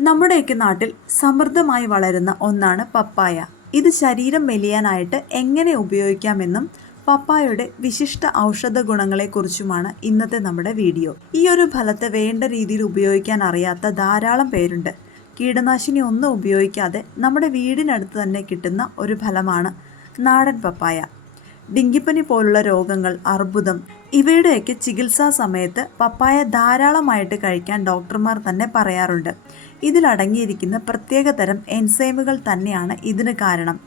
നമ്മുടെയൊക്കെ നാട്ടിൽ സമൃദ്ധമായി വളരുന്ന ഒന്നാണ് പപ്പായ. ഇത് ശരീരം മെലിയാനായിട്ട് എങ്ങനെ ഉപയോഗിക്കാമെന്നും പപ്പായയുടെ വിശിഷ്ട ഔഷധ ഗുണങ്ങളെക്കുറിച്ചുമാണ് ഇന്നത്തെ നമ്മുടെ വീഡിയോ. ഈ ഒരു ഫലത്തെ വേണ്ട രീതിയിൽ ഉപയോഗിക്കാൻ അറിയാത്ത ധാരാളം പേരുണ്ട്. കീടനാശിനി ഒന്നും ഉപയോഗിക്കാതെ നമ്മുടെ വീടിനടുത്ത് തന്നെ കിട്ടുന്ന ഒരു ഫലമാണ് നാടൻ പപ്പായ. ഡിങ്കിപ്പനി പോലുള്ള രോഗങ്ങൾ അർബുദം ഇവയുടെയൊക്കെ ചികിത്സാ സമയത്ത് പപ്പായ ധാരാളമായിട്ട് കഴിക്കാൻ ഡോക്ടർമാർ തന്നെ പറയാറുണ്ട്. ഇതിലടങ്ങിയിരിക്കുന്ന പ്രത്യേക തരം എൻസൈമുകൾ തന്നെയാണ് ഇതിന് കാരണം.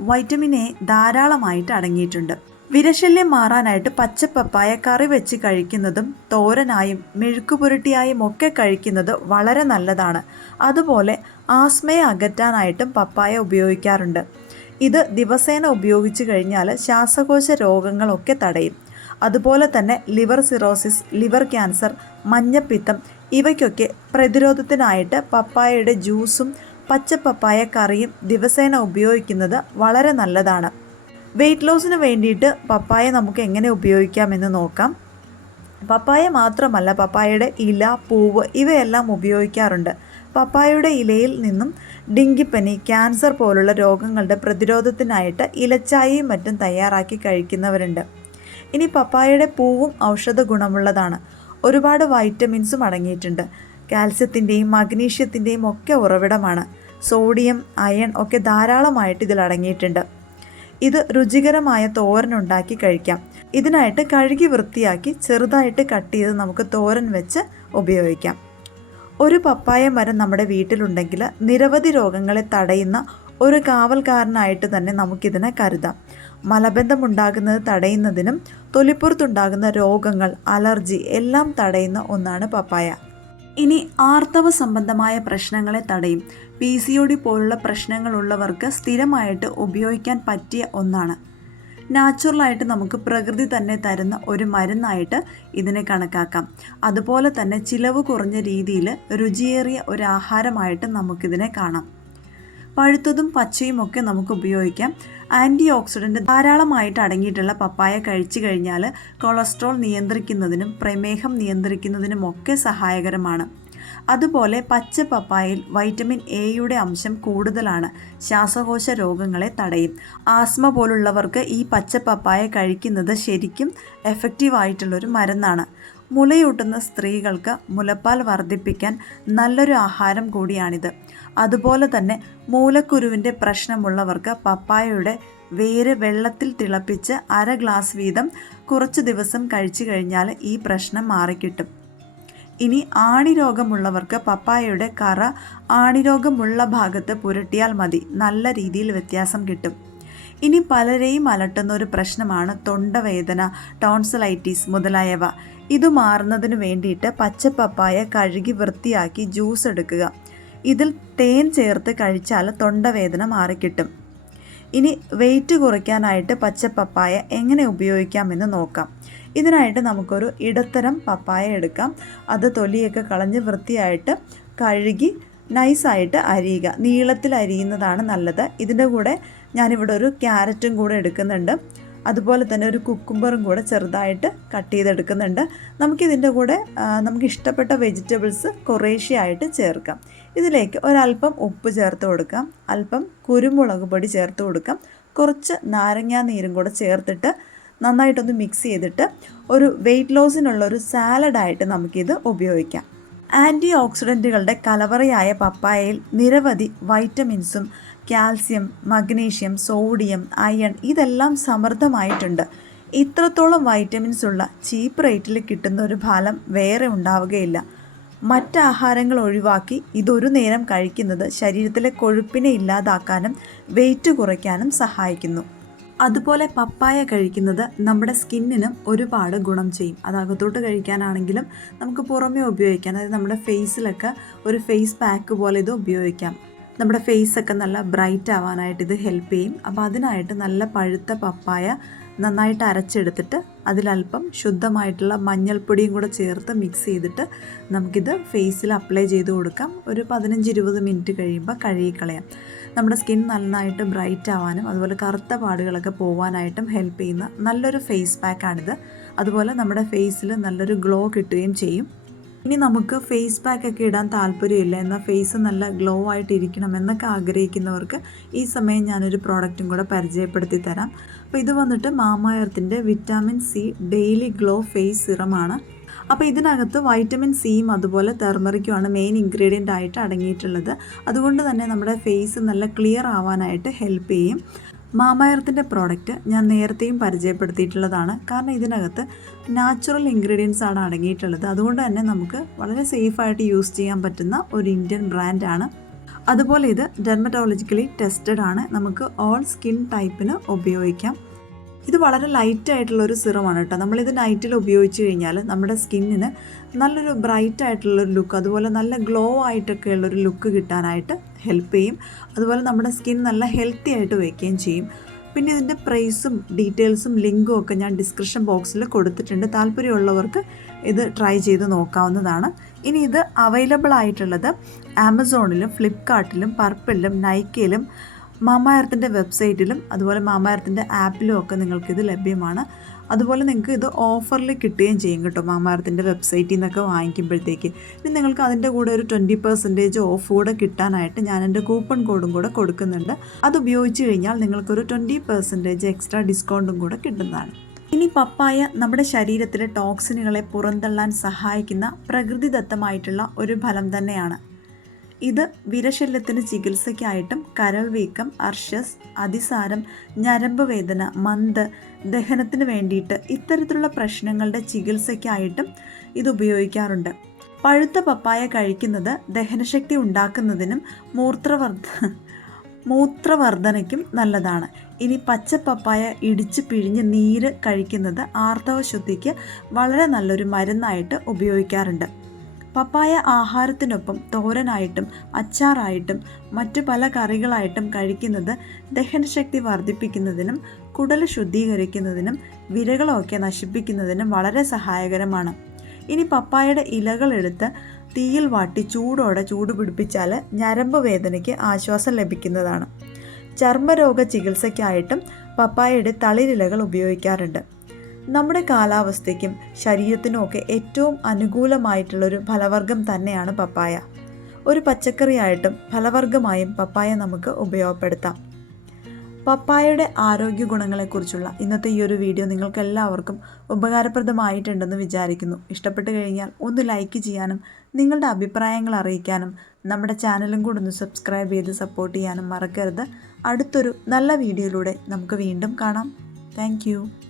വൈറ്റമിൻ എ ധാരാളമായിട്ട് അടങ്ങിയിട്ടുണ്ട്. വിരശല്യം മാറാനായിട്ട് പച്ചപ്പപ്പായ കറി വെച്ച് കഴിക്കുന്നതും തോരനായും മെഴുക്കുപുരട്ടിയായും ഒക്കെ കഴിക്കുന്നത് വളരെ നല്ലതാണ്. അതുപോലെ ആസ്മയെ അകറ്റാനായിട്ടും പപ്പായ ഉപയോഗിക്കാറുണ്ട്. ഇത് ദിവസേന ഉപയോഗിച്ചു കഴിഞ്ഞാൽ ശ്വാസകോശ രോഗങ്ങളൊക്കെ തടയും. അതുപോലെ തന്നെ ലിവർ സിറോസിസ് ലിവർ ക്യാൻസർ മഞ്ഞപ്പിത്തം ഇവയ്ക്കൊക്കെ പ്രതിരോധത്തിനായിട്ട് പപ്പായയുടെ ജ്യൂസും പച്ചപ്പപ്പായ കറിയും ദിവസേന ഉപയോഗിക്കുന്നത് വളരെ നല്ലതാണ്. വെയിറ്റ് ലോസിന് വേണ്ടിയിട്ട് പപ്പായ നമുക്ക് എങ്ങനെ ഉപയോഗിക്കാമെന്ന് നോക്കാം. പപ്പായ മാത്രമല്ല പപ്പായയുടെ ഇല പൂവ് ഇവയെല്ലാം ഉപയോഗിക്കാറുണ്ട്. പപ്പായയുടെ ഇലയിൽ നിന്നും ഡിങ്കിപ്പനി ക്യാൻസർ പോലുള്ള രോഗങ്ങളുടെ പ്രതിരോധത്തിനായിട്ട് ഇലച്ചായയും മറ്റും തയ്യാറാക്കി കഴിക്കുന്നവരുണ്ട്. ഇനി പപ്പായയുടെ പൂവും ഔഷധ ഗുണമുള്ളതാണ് ഒരുപാട് വൈറ്റമിൻസും അടങ്ങിയിട്ടുണ്ട്. കാൽസ്യത്തിന്റെയും മഗ്നീഷ്യത്തിന്റെയും ഒക്കെ ഉറവിടമാണ്. സോഡിയം അയൺ ഒക്കെ ധാരാളമായിട്ട് ഇതിൽ അടങ്ങിയിട്ടുണ്ട്. ഇത് രുചികരമായ തോരൻ ഉണ്ടാക്കി കഴിക്കാം. ഇതിനായിട്ട് കഴുകി വൃത്തിയാക്കി ചെറുതായിട്ട് കട്ട് ചെയ്ത് നമുക്ക് തോരൻ വെച്ച് ഉപയോഗിക്കാം. ഒരു പപ്പായ മരം നമ്മുടെ വീട്ടിലുണ്ടെങ്കിൽ നിരവധി രോഗങ്ങളെ തടയുന്ന ഒരു കാവൽക്കാരനായിട്ട് തന്നെ നമുക്കിതിനെ കരുതാം. മലബന്ധം ഉണ്ടാകുന്നത് തടയുന്നതിനും തൊലിപ്പുറത്തുണ്ടാകുന്ന രോഗങ്ങൾ അലർജി എല്ലാം തടയുന്ന ഒന്നാണ് പപ്പായ. ഇനി ആർത്തവ സംബന്ധമായ പ്രശ്നങ്ങളെ തടയും. പി സി ഒ ഡി പോലുള്ള പ്രശ്നങ്ങളുള്ളവർക്ക് സ്ഥിരമായിട്ട് ഉപയോഗിക്കാൻ പറ്റിയ ഒന്നാണ്. നാച്ചുറലായിട്ട് നമുക്ക് പ്രകൃതി തന്നെ തരുന്ന ഒരു മരുന്നായിട്ട് ഇതിനെ കണക്കാക്കാം. അതുപോലെ തന്നെ ചിലവ് കുറഞ്ഞ രീതിയിൽ രുചിയേറിയ ഒരു ആഹാരമായിട്ട് നമുക്കിതിനെ കാണാം. പഴുത്തതും പച്ചയും ഒക്കെ നമുക്ക് ഉപയോഗിക്കാം. ആന്റി ഓക്സിഡന്റ് ധാരാളമായിട്ട് അടങ്ങിയിട്ടുള്ള പപ്പായ കഴിച്ചു കഴിഞ്ഞാൽ കൊളസ്ട്രോൾ നിയന്ത്രിക്കുന്നതിനും പ്രമേഹം നിയന്ത്രിക്കുന്നതിനും ഒക്കെ സഹായകരമാണ്. അതുപോലെ പച്ച പപ്പായയിൽ വൈറ്റമിൻ എയുടെ അംശം കൂടുതലാണ്. ശ്വാസകോശ രോഗങ്ങളെ തടയും. ആസ്മ പോലുള്ളവർക്ക് ഈ പച്ച പപ്പായ കഴിക്കുന്നത് ശരിക്കും എഫക്റ്റീവായിട്ടുള്ളൊരു മരുന്നാണ്. മുലയൂട്ടുന്ന സ്ത്രീകൾക്ക് മുലപ്പാൽ വർദ്ധിപ്പിക്കാൻ നല്ലൊരു ആഹാരം കൂടിയാണിത്. അതുപോലെ തന്നെ മൂലക്കുരുവിന്റെ പ്രശ്നമുള്ളവർക്ക് പപ്പായയുടെ വേര് വെള്ളത്തിൽ തിളപ്പിച്ച് അര ഗ്ലാസ് വീതം കുറച്ച് ദിവസം കഴിച്ചു കഴിഞ്ഞാൽ ഈ പ്രശ്നം മാറിക്കിട്ടും. ഇനി ആണിരോഗമുള്ളവർക്ക് പപ്പായയുടെ കറ ആണിരോഗമുള്ള ഭാഗത്ത് പുരട്ടിയാൽ മതി. നല്ല രീതിയിൽ വ്യത്യാസം കിട്ടും. ഇനി പലരെയും അലട്ടുന്ന ഒരു പ്രശ്നമാണ് തൊണ്ടവേദന ടോൺസലൈറ്റീസ് മുതലായവ. ഇത് മാറുന്നതിന് വേണ്ടിയിട്ട് പച്ചപ്പപ്പായ കഴുകി വൃത്തിയാക്കി ജ്യൂസ് എടുക്കുക. ഇതിൽ തേൻ ചേർത്ത് കഴിച്ചാൽ തൊണ്ടവേദന മാറിക്കിട്ടും. ഇനി വെയിറ്റ് കുറയ്ക്കാനായിട്ട് പച്ചപ്പപ്പായ എങ്ങനെ ഉപയോഗിക്കാമെന്ന് നോക്കാം. ഇതിനായിട്ട് നമുക്കൊരു ഇടത്തരം പപ്പായ എടുക്കാം. അത് തൊലിയൊക്കെ കളഞ്ഞ് വൃത്തിയായിട്ട് കഴുകി നൈസായിട്ട് അരിയുക. നീളത്തിൽ അരിയുന്നതാണ് നല്ലത്. ഇതിന്റെ കൂടെ ഞാനിവിടെ ഒരു ക്യാരറ്റും കൂടെ എടുക്കുന്നുണ്ട്. അതുപോലെ തന്നെ ഒരു കുക്കുംബറും കൂടെ ചെറുതായിട്ട് കട്ട് ചെയ്തെടുക്കുന്നുണ്ട്. നമുക്കിതിന്റെ കൂടെ നമുക്ക് ഇഷ്ടപ്പെട്ട വെജിറ്റബിൾസ് കുറേശ്ശെയായിട്ട് ചേർക്കാം. ഇതിലേക്ക് ഒരല്പം ഉപ്പ് ചേർത്ത് കൊടുക്കാം. അല്പം കുരുമുളക് പൊടി ചേർത്ത് കൊടുക്കാം. കുറച്ച് നാരങ്ങാ നീരും കൂടെ ചേർത്തിട്ട് നന്നായിട്ടൊന്ന് മിക്സ് ചെയ്തിട്ട് ഒരു വെയിറ്റ് ലോസിനുള്ള ഒരു സാലഡായിട്ട് നമുക്കിത് ഉപയോഗിക്കാം. ആന്റി ഓക്സിഡന്റുകളുടെ കലവറയായ പപ്പായയിൽ നിരവധി വൈറ്റമിൻസും കാൽസ്യം മഗ്നീഷ്യം സോഡിയം അയൺ ഇതെല്ലാം സമൃദ്ധമായിട്ടുണ്ട്. ഇത്രത്തോളം വൈറ്റമിൻസ് ഉള്ള ചീപ്പ് റേറ്റിൽ കിട്ടുന്ന ഒരു ഫലം വേറെ ഉണ്ടാവുകയില്ല. മറ്റ് ആഹാരങ്ങൾ ഒഴിവാക്കി ഇതൊരു നേരം കഴിക്കുന്നത് ശരീരത്തിലെ കൊഴുപ്പിനെ ഇല്ലാതാക്കാനും വെയിറ്റ് കുറയ്ക്കാനും സഹായിക്കുന്നു. അതുപോലെ പപ്പായ കഴിക്കുന്നത് നമ്മുടെ സ്കിന്നിനും ഒരുപാട് ഗുണം ചെയ്യും. അത് അകത്തോട്ട് കഴിക്കാനാണെങ്കിലും നമുക്ക് പുറമേ ഉപയോഗിക്കാം. അതായത് നമ്മുടെ ഫേസിലൊക്കെ ഒരു ഫേസ് പാക്ക് പോലെ ഇത് ഉപയോഗിക്കാം. നമ്മുടെ ഫേസൊക്കെ നല്ല ബ്രൈറ്റ് ആവാനായിട്ട് ഇത് ഹെൽപ്പ് ചെയ്യും. അപ്പോൾ അതിനായിട്ട് നല്ല പഴുത്ത പപ്പായ നന്നായിട്ട് അരച്ചെടുത്തിട്ട് അതിലല്പം ശുദ്ധമായിട്ടുള്ള മഞ്ഞൾപ്പൊടിയും കൂടെ ചേർത്ത് മിക്സ് ചെയ്തിട്ട് നമുക്കിത് ഫേസിൽ അപ്ലൈ ചെയ്ത് കൊടുക്കാം. ഒരു പതിനഞ്ച് ഇരുപത് മിനിറ്റ് കഴിയുമ്പോൾ കഴുകിക്കളയാം. നമ്മുടെ സ്കിൻ നന്നായിട്ട് ബ്രൈറ്റ് ആവാനും അതുപോലെ കറുത്ത പാടുകളൊക്കെ പോകാനായിട്ടും ഹെൽപ്പ് ചെയ്യുന്ന നല്ലൊരു ഫേസ് പാക്കാണിത് അതുപോലെ നമ്മുടെ ഫേസിൽ നല്ലൊരു ഗ്ലോ കിട്ടുകയും ചെയ്യും. ഇനി നമുക്ക് ഫേസ് പാക്ക് ഒക്കെ ഇടാൻ താല്പര്യമില്ല. എന്നാൽ ഫേസ് നല്ല ഗ്ലോ ആയിട്ടിരിക്കണം എന്നൊക്കെ ആഗ്രഹിക്കുന്നവർക്ക് ഈ സമയം ഞാനൊരു പ്രോഡക്റ്റും കൂടെ പരിചയപ്പെടുത്തി തരാം. അപ്പോൾ ഇത് വന്നിട്ട് മാമായർത്തിന്റെ vitamin C daily glow face സിറമാണ് അപ്പോൾ ഇതിനകത്ത് വൈറ്റമിൻ സിയും അതുപോലെ തെർമറിക്കുമാണ് മെയിൻ ഇൻഗ്രീഡിയന്റ് ആയിട്ട് അടങ്ങിയിട്ടുള്ളത്. അതുകൊണ്ട് തന്നെ നമ്മുടെ ഫേസ് നല്ല ക്ലിയർ ആവാനായിട്ട് ഹെൽപ്പ് ചെയ്യും. മാമയർത്തിന്റെ പ്രോഡക്റ്റ് ഞാൻ നേരത്തെയും പരിചയപ്പെടുത്തിയിട്ടുള്ളതാണ്. കാരണം ഇതിനകത്ത് നാച്ചുറൽ ഇൻഗ്രീഡിയൻസ് ആണ് അടങ്ങിയിട്ടുള്ളത്. അതുകൊണ്ട് തന്നെ നമുക്ക് വളരെ സേഫായിട്ട് യൂസ് ചെയ്യാൻ പറ്റുന്ന ഒരു ഇന്ത്യൻ ബ്രാൻഡാണ് അതുപോലെ ഇത് ഡെർമറ്റോളജിക്കലി ടെസ്റ്റഡ് ആണ്. നമുക്ക് ഓൾ സ്കിൻ ടൈപ്പിന് ഉപയോഗിക്കാം. ഇത് വളരെ ലൈറ്റ് ആയിട്ടുള്ള ഒരു സിറമാണ് കേട്ടോ. നമ്മളിത് നൈറ്റിൽ ഉപയോഗിച്ച് കഴിഞ്ഞാൽ നമ്മുടെ സ്കിന്നിന് നല്ലൊരു ബ്രൈറ്റ് ആയിട്ടുള്ളൊരു ലുക്ക് അതുപോലെ നല്ല ഗ്ലോ ആയിട്ടൊക്കെ ഉള്ളൊരു ലുക്ക് കിട്ടാനായിട്ട് ഹെൽപ്പ് ചെയ്യും. അതുപോലെ നമ്മുടെ സ്കിൻ നല്ല ഹെൽത്തി ആയിട്ട് വയ്ക്കുകയും ചെയ്യും. പിന്നെ ഇതിന്റെ പ്രൈസും ഡീറ്റെയിൽസും ലിങ്കും ഒക്കെ ഞാൻ ഡിസ്ക്രിപ്ഷൻ ബോക്സിൽ കൊടുത്തിട്ടുണ്ട്. താല്പര്യമുള്ളവർക്ക് ഇത് ട്രൈ ചെയ്ത് നോക്കാവുന്നതാണ്. ഇനി ഇത് അവൈലബിൾ ആയിട്ടുള്ളത് ആമസോണിലും ഫ്ലിപ്കാർട്ടിലും പർപ്പിളിലും നൈക്കയിലും മാമായർത്തിന്റെ വെബ്സൈറ്റിലും അതുപോലെ മാമായർത്തിന്റെ ആപ്പിലും ഒക്കെ നിങ്ങൾക്കിത് ലഭ്യമാണ്. അതുപോലെ നിങ്ങൾക്ക് ഇത് ഓഫറിൽ കിട്ടുകയും ചെയ്യും കേട്ടോ മാമായർത്തിന്റെ വെബ്സൈറ്റിൽ നിന്നൊക്കെ വാങ്ങിക്കുമ്പോഴത്തേക്ക്. ഇനി നിങ്ങൾക്ക് അതിന്റെ കൂടെ ഒരു ട്വന്റി പെർസെന്റേജ് ഓഫ് കൂടെ കിട്ടാനായിട്ട് ഞാൻ എന്റെ കൂപ്പൺ കോഡും കൂടെ കൊടുക്കുന്നുണ്ട്. അത് ഉപയോഗിച്ച് കഴിഞ്ഞാൽ നിങ്ങൾക്കൊരു ട്വന്റി പെർസെന്റേജ് എക്സ്ട്രാ ഡിസ്കൗണ്ടും കൂടെ കിട്ടുന്നതാണ്. ഇനി പപ്പായ നമ്മുടെ ശരീരത്തിലെ ടോക്സിനുകളെ പുറന്തള്ളാൻ സഹായിക്കുന്ന പ്രകൃതിദത്തമായിട്ടുള്ള ഒരു ഫലം തന്നെയാണ് ഇത് വിരശല്യത്തിന് ചികിത്സയ്ക്കായിട്ടും കരൾ വീക്കം അർഷസ് അതിസാരം ഞരമ്പ് വേദന മന്ത് ദഹനത്തിന് വേണ്ടിയിട്ട് ഇത്തരത്തിലുള്ള പ്രശ്നങ്ങളുടെ ചികിത്സയ്ക്കായിട്ടും ഇത് ഉപയോഗിക്കാറുണ്ട്. പഴുത്ത പപ്പായ കഴിക്കുന്നത് ദഹനശക്തി ഉണ്ടാക്കുന്നതിനും മൂത്രവർദ്ധ മൂത്രവർദ്ധനയ്ക്കും നല്ലതാണ്. ഇനി പച്ചപ്പപ്പായ ഇടിച്ച് പിഴിഞ്ഞ് നീര് കഴിക്കുന്നത് ആർത്തവശുദ്ധിക്ക് വളരെ നല്ലൊരു മരുന്നായിട്ട് ഉപയോഗിക്കാറുണ്ട്. പപ്പായ ആഹാരത്തിനൊപ്പം തോരനായിട്ടും അച്ചാറായിട്ടും മറ്റു പല കറികളായിട്ടും കഴിക്കുന്നത് ദഹനശക്തി വർദ്ധിപ്പിക്കുന്നതിനും കുടൽ ശുദ്ധീകരിക്കുന്നതിനും വിരകളൊക്കെ നശിപ്പിക്കുന്നതിനും വളരെ സഹായകരമാണ്. ഇനി പപ്പായയുടെ ഇലകളെടുത്ത് തീയിൽ വാട്ടി ചൂടോടെ ചൂട് പിടിപ്പിച്ചാൽ ഞരമ്പ് വേദനയ്ക്ക് ആശ്വാസം ലഭിക്കുന്നതാണ്. ചർമ്മരോഗ ചികിത്സയ്ക്കായിട്ടും പപ്പായയുടെ തളിരിലകൾ ഉപയോഗിക്കാറുണ്ട്. നമ്മുടെ കാലാവസ്ഥയ്ക്കും ശരീരത്തിനും ഒക്കെ ഏറ്റവും അനുകൂലമായിട്ടുള്ളൊരു ഫലവർഗം തന്നെയാണ് പപ്പായ. ഒരു പച്ചക്കറിയായിട്ടും ഫലവർഗമായും പപ്പായ നമുക്ക് ഉപയോഗപ്പെടുത്താം. പപ്പായയുടെ ആരോഗ്യ ഗുണങ്ങളെക്കുറിച്ചുള്ള ഇന്നത്തെ ഈ ഒരു വീഡിയോ നിങ്ങൾക്ക് എല്ലാവർക്കും ഉപകാരപ്രദമായിട്ടുണ്ടെന്ന് വിചാരിക്കുന്നു. ഇഷ്ടപ്പെട്ട് കഴിഞ്ഞാൽ ഒന്ന് ലൈക്ക് ചെയ്യാനും നിങ്ങളുടെ അഭിപ്രായങ്ങൾ അറിയിക്കാനും നമ്മുടെ ചാനലും കൂടെ ഒന്ന് സബ്സ്ക്രൈബ് ചെയ്ത് സപ്പോർട്ട് ചെയ്യാനും മറക്കരുത്. അടുത്തൊരു നല്ല വീഡിയോയിലൂടെ നമുക്ക് വീണ്ടും കാണാം. താങ്ക്